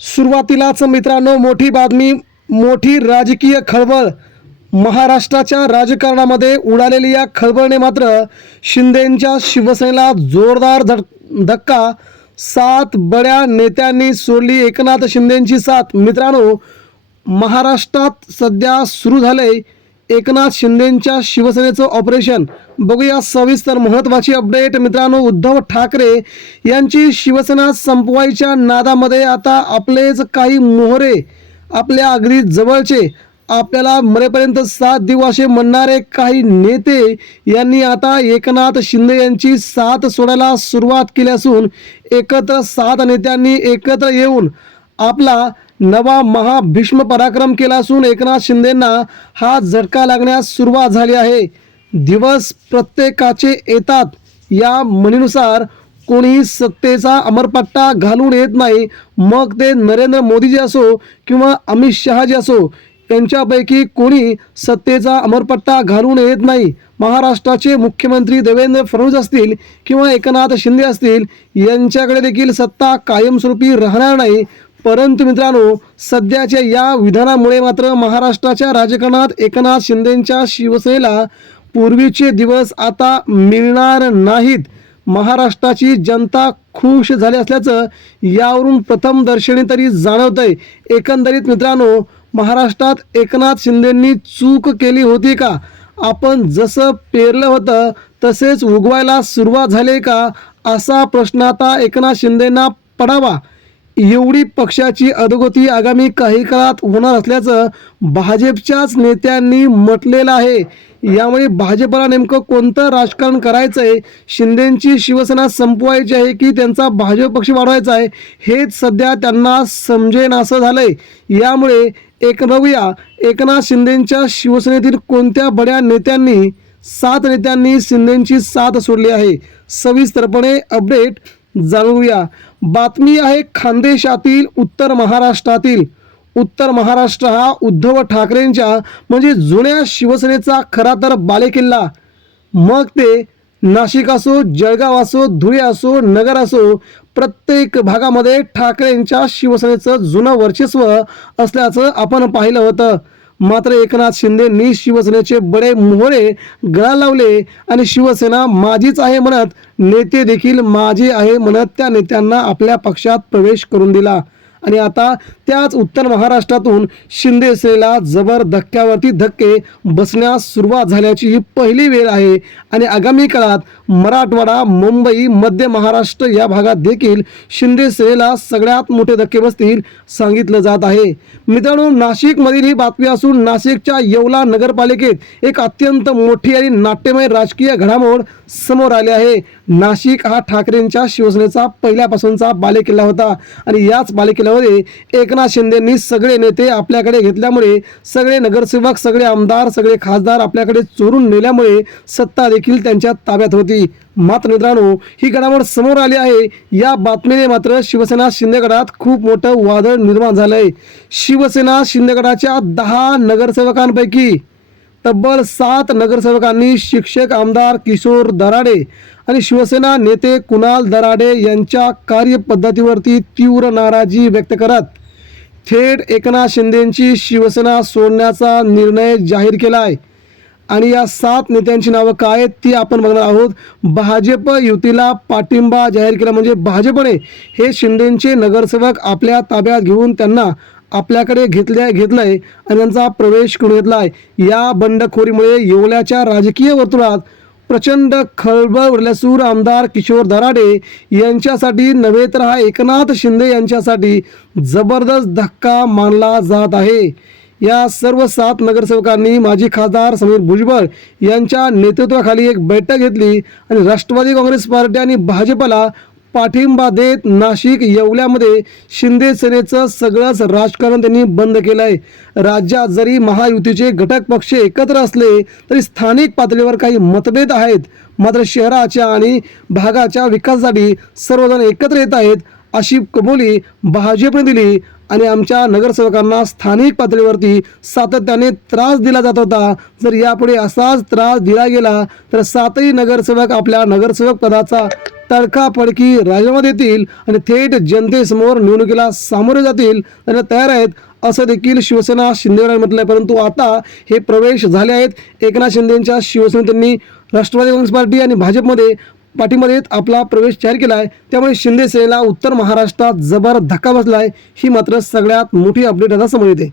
सुरुवातीलाच मित्रांनो मोठी बातमी, मोठी राजकीय खळबळ. महाराष्ट्राच्या राजकारणामध्ये उडालेली या खळबळने मात्र शिंदेंच्या शिवसेनेला जोरदार धक्का. 7 बड्या नेत्यांनी सोडली एकनाथ शिंदेंची साथ. मित्रांनो, महाराष्ट्रात सध्या सुरू झालंय एकनाथ शिंदेंच्या शिवसेनेचं ऑपरेशन. बघूया सविस्तर महत्त्वाची अपडेट. मित्रांनो, उद्धव ठाकरे यांची शिवसेना संपवायच्या नादामध्ये आता आपलेच काही मोहरे, आपल्या अगदी जवळचे, आपल्याला मरेपर्यंत साथ देऊ असे म्हणणारे काही नेते यांनी आता एकनाथ शिंदे यांची साथ सोडायला सुरुवात केली असून एकत्र 7 नेत्यांनी एकत्र येऊन आपला नवा महाभीष्म पराक्रम केला असून एकनाथ शिंदेंना हा झटका लागण्यास सुरुवात झाली आहे. दिवस प्रत्येकाचे येतात या म्हणीनुसार कोणीही सत्तेचा अमरपट्टा घालून येत नाही. मग ते नरेंद्र मोदीजी असो किंवा अमित शहाजी असो, यांच्यापैकी कोणी सत्तेचा अमरपट्टा घालून येत नाही. महाराष्ट्राचे मुख्यमंत्री देवेंद्र फडणवीस असतील किंवा एकनाथ शिंदे असतील, यांच्याकडे देखील सत्ता कायमस्वरूपी राहणार नाही. परंतु मित्रांनो, सध्याच्या या विधानामुळे मात्र महाराष्ट्राच्या राजकारणात एकनाथ शिंदेंच्या शिवसेनेला पूर्वीचे दिवस आता मिळणार नाहीत. महाराष्ट्राची जनता खुश झाली असल्याचं यावरून प्रथमदर्शनी तरी जाणवतंय. एकंदरीत मित्रांनो, महाराष्ट्रात एकनाथ शिंदेंनी चूक केली होती का? आपण जसं पेरलं होतं तसेच उगवायला सुरुवात झाली का, असा प्रश्न आता एकनाथ शिंदेंना पडावा. एवढी पक्षाची अधोगती आगामी काही काळात होणार असल्याचं भाजपच्याच नेत्यांनी म्हटलेलं आहे. यामुळे भाजपला नेमकं कोणतं राजकारण करायचं आहे, शिंदेंची शिवसेना संपवायची आहे की त्यांचा भाजप पक्ष वाढवायचा आहे, हेच सध्या त्यांना समजेनासं झालंय. यामुळे बघूया एकनाथ शिंदेंच्या शिवसेनेतील कोणत्या बड्या नेत्यांनी, 7 नेत्यांनी शिंदेंची साथ सोडली आहे. सविस्तरपणे अपडेट जाणूया. बातमी आहे खानदेशातील उत्तर महाराष्ट्रातील. उत्तर महाराष्ट्र हा उद्धव ठाकरेंच्या म्हणजे जुन्या शिवसेनेचा खरा तर बालेकिल्ला. मग ते नाशिक असो, जळगाव असो, धुळे असो, नगर असो, प्रत्येक भागामध्ये ठाकरेंच्या शिवसेनेचं जुनं वर्चस्व असल्याचं आपण पाहिलं होतं. मात्र एकनाथ शिंदेंनी शिवसेनेचे बडे मोहरे गळा लावले आणि शिवसेना माझीच आहे म्हणत, नेते देखील माझे आहे म्हणत त्या नेत्यांना आपल्या पक्षात प्रवेश करून दिला. आणि आता त्याच उत्तर महाराष्ट्रातून शिंदे सेनेला जबर धक्क्यावरती धक्के बसण्यास सुरुवात झाल्याची ही पहिली वेळ आहे. आणि आगामी काळात मराठवाडा, मुंबई, मध्य महाराष्ट्र या भागात देखील शिंदे सेनेला सगळ्यात मोठे धक्के बसतील सांगितलं जात आहे. मित्रांनो, नाशिकमधील ही बातमी असून नाशिकच्या येवला नगरपालिकेत एक अत्यंत मोठी आणि नाट्यमय राजकीय घडामोड समोर आली आहे. नाशिक हा ठाकरेंच्या शिवसेनेचा पहिल्यापासूनचा बालेकिल्ला होता आणि याच बालेकिल्ल्यामध्ये एकनाथ शिंदेंनी सगळे नेते आपल्याकडे घेतल्यामुळे, सगळे नगरसेवक, सगळे आमदार, सगळे खासदार आपल्याकडे चोरून नेल्यामुळे सत्ता देखील त्यांच्या ताब्यात होती. मात्र मित्रांनो, ही घडामोड समोर आली आहे. या बातमीने मात्र शिवसेना शिंदे गटात खूप मोठं वादळ निर्माण झालंय. शिवसेना शिंदे गटाच्या 10 नगरसेवकांपैकी तब्बल 7 नगरसेवकांनी शिक्षक आमदार किशोर दराडे आणि शिवसेना नेते कुणाल दराडे यांच्या कार्यपद्धतीवरती तीव्र नाराजी व्यक्त करत थेट एकनाथ शिंदेंची शिवसेना सोडण्याचा निर्णय जाहीर केला आहे. आणि या 7 नेत्यांची नावं काय आहेत ती आपण बघणार आहोत. भाजप युतीला पाठिंबा जाहीर केला म्हणजे भाजपने हे शिंदेंचे नगरसेवक आपल्या ताब्यात घेऊन त्यांना आपल्याकडे घेतलंय आणि त्यांचा प्रवेश करून घेतलाय. या बंडखोरीमुळे येवल्याच्या राजकीय वर्तुळात प्रचंड खळबळ उडल्यासून आमदार किशोर दराडे यांच्यासाठी नव्हे तर हा एकनाथ शिंदे यांच्यासाठी जबरदस्त धक्का मानला जात आहे. या सर्व 7 नगरसेवकांनी माजी खासदार समीर भुजबळ यांच्या नेतृत्वाखाली एक बैठक घेतली आणि राष्ट्रवादी काँग्रेस पार्टी आणि भाजपला पाठिंबा देत नाशिक येवल्यामध्ये शिंदे सेनेचं सगळंच राजकारण त्यांनी बंद केलं आहे. राज्यात जरी महायुतीचे घटक पक्ष एकत्र असले तरी स्थानिक पातळीवर काही मतभेद आहेत. मात्र शहराच्या आणि भागाच्या विकासासाठी सर्वजण एकत्र येत आहेत अशी कबुली भाजपने दिली. आणि आमच्या नगरसेवकांना स्थानिक पातळीवरती सातत्याने त्रास दिला जात होता. जर यापुढे असाच त्रास दिला गेला तर 7ही नगरसेवक आपल्या नगरसेवक पदाचा तडकाफडकी राजीनामा देतील आणि थेट जनतेसमोर निवडणुकीला सामोरे जातील आणि तयार आहेत असं देखील शिवसेना शिंदेगडाने म्हटलं आहे. परंतु आता हे प्रवेश झाले आहेत. एकनाथ शिंदेंच्या शिवसेनेत त्यांनी राष्ट्रवादी काँग्रेस पार्टी आणि भाजपमध्ये पाठिंबा देत आपला प्रवेश जाहीर केला आहे. त्यामुळे शिंदे सेनेला उत्तर महाराष्ट्रात जबर धक्का बसला आहे. ही मात्र सगळ्यात मोठी अपडेट आता समोर येते.